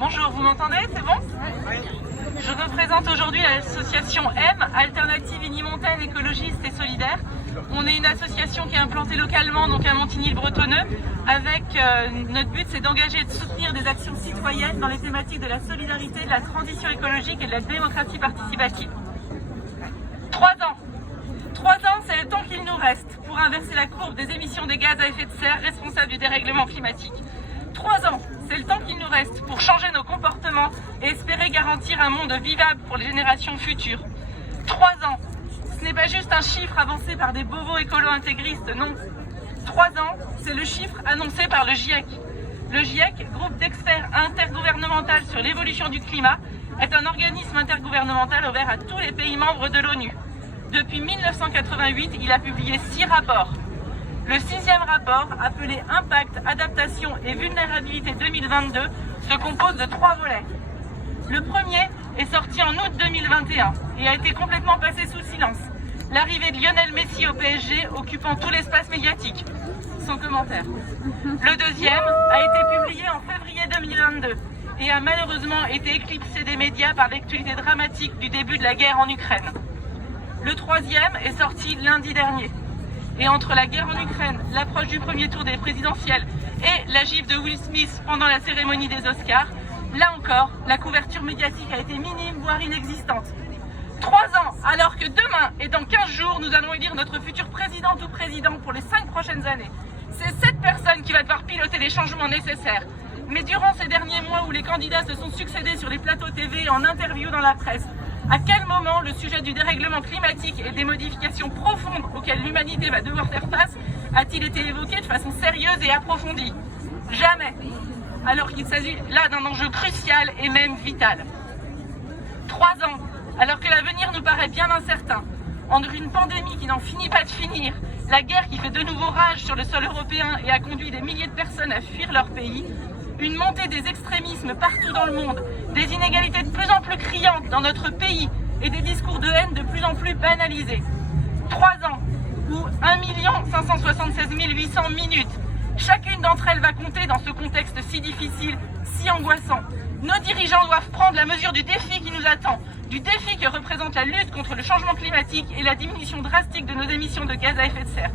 Bonjour, vous m'entendez? C'est bon? Je représente aujourd'hui l'association M, Alternative Unimontaine Écologiste et Solidaire. On est une association qui est implantée localement, donc à Montigny-le-Bretonneux, avec notre but c'est d'engager et de soutenir des actions citoyennes dans les thématiques de la solidarité, de la transition écologique et de la démocratie participative. 3 ans. 3 ans, c'est le temps qu'il nous reste pour inverser la courbe des émissions des gaz à effet de serre responsables du dérèglement climatique. 3 ans, c'est le temps qu'il nous reste pour changer nos comportements et espérer garantir un monde vivable pour les générations futures. 3 ans, ce n'est pas juste un chiffre avancé par des bobos écolo-intégristes, non. 3 ans, c'est le chiffre annoncé par le GIEC. Le GIEC, groupe d'experts intergouvernemental sur l'évolution du climat, est un organisme intergouvernemental ouvert à tous les pays membres de l'ONU. Depuis 1988, il a publié 6 rapports. Le 6e rapport, appelé Impact, Adaptation et Vulnérabilité 2022, se compose de 3 volets. Le premier est sorti en août 2021 et a été complètement passé sous silence. L'arrivée de Lionel Messi au PSG occupant tout l'espace médiatique. Sans commentaire. Le deuxième a été publié en février 2022 et a malheureusement été éclipsé des médias par l'actualité dramatique du début de la guerre en Ukraine. Le troisième est sorti lundi dernier. Et entre la guerre en Ukraine, l'approche du premier tour des présidentielles et la gifle de Will Smith pendant la cérémonie des Oscars, là encore, la couverture médiatique a été minime, voire inexistante. 3 ans, alors que demain et dans 15 jours, nous allons élire notre future présidente ou président pour les 5 prochaines années. C'est cette personne qui va devoir piloter les changements nécessaires. Mais durant ces derniers mois où les candidats se sont succédés sur les plateaux TV et en interview dans la presse, à quel moment le sujet du dérèglement climatique et des modifications profondes auxquelles l'humanité va devoir faire face a-t-il été évoqué de façon sérieuse et approfondie? Jamais. Alors qu'il s'agit là d'un enjeu crucial et même vital. 3 ans, alors que l'avenir nous paraît bien incertain, entre une pandémie qui n'en finit pas de finir, la guerre qui fait de nouveau rage sur le sol européen et a conduit des milliers de personnes à fuir leur pays, une montée des extrémismes partout dans le monde, des inégalités de plus en plus criantes dans notre pays et des discours de haine de plus en plus banalisés. 3 ans où 1 576 800 minutes. Chacune d'entre elles va compter dans ce contexte si difficile, si angoissant. Nos dirigeants doivent prendre la mesure du défi qui nous attend, du défi que représente la lutte contre le changement climatique et la diminution drastique de nos émissions de gaz à effet de serre.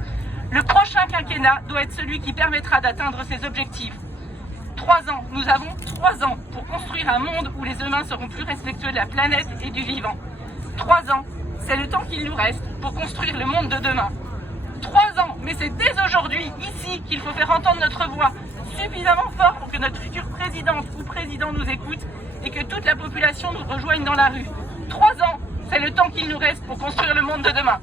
Le prochain quinquennat doit être celui qui permettra d'atteindre ces objectifs. 3 ans, nous avons 3 ans pour construire un monde où les humains seront plus respectueux de la planète et du vivant. 3 ans, c'est le temps qu'il nous reste pour construire le monde de demain. 3 ans, mais c'est dès aujourd'hui, ici, qu'il faut faire entendre notre voix suffisamment fort pour que notre future présidente ou président nous écoute et que toute la population nous rejoigne dans la rue. 3 ans, c'est le temps qu'il nous reste pour construire le monde de demain.